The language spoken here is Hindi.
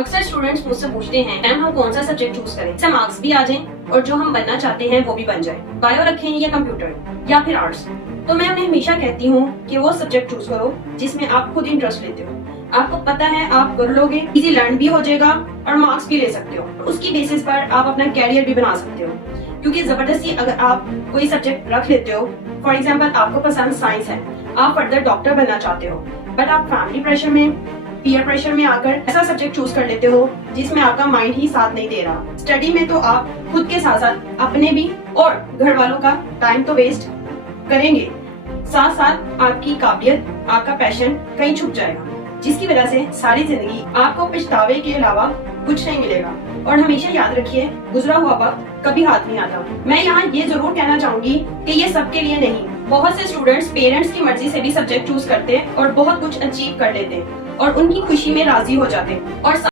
अक्सर स्टूडेंट्स मुझसे पूछते हैं मैम हम कौन सा सब्जेक्ट चूज करें जिससे मार्क्स भी आ जाएं और जो हम बनना चाहते हैं वो भी बन जाए, बायो रखें या कंप्यूटर या फिर आर्ट्स। तो मैं उन्हें हमेशा कहती हूँ कि वो सब्जेक्ट चूज करो जिसमें आप खुद इंटरेस्ट लेते हो, आपको पता है आप कर लोगे, इजी लर्न भी हो जाएगा और मार्क्स भी ले सकते हो। उसकी बेसिस पर आप अपना कैरियर भी बना सकते हो, क्योंकि जबरदस्ती अगर आप कोई सब्जेक्ट रख लेते हो, फॉर एग्जाम्पल आपको पसंद साइंस है, आप फर्दर डॉक्टर बनना चाहते हो, बट आप फैमिली प्रेशर में, पीयर प्रेशर में आकर ऐसा सब्जेक्ट चूज कर लेते हो जिसमें आपका माइंड ही साथ नहीं दे रहा। स्टडी में तो आप खुद के साथ साथ अपने भी और घर वालों का टाइम तो वेस्ट करेंगे, साथ साथ आपकी काबिलियत, आपका पैशन कहीं छुप जाएगा, जिसकी वजह से सारी जिंदगी आपको पछतावे के अलावा कुछ नहीं मिलेगा। और हमेशा याद रखिए, गुजरा हुआ वक्त कभी हाथ नहीं आता। मैं यहाँ ये जरूर कहना चाहूंगी कि ये सबके लिए नहीं। बहुत से स्टूडेंट्स पेरेंट्स की मर्जी से भी सब्जेक्ट चूज करते हैं और बहुत कुछ अचीव कर लेते हैं और उनकी खुशी में राजी हो जाते हैं और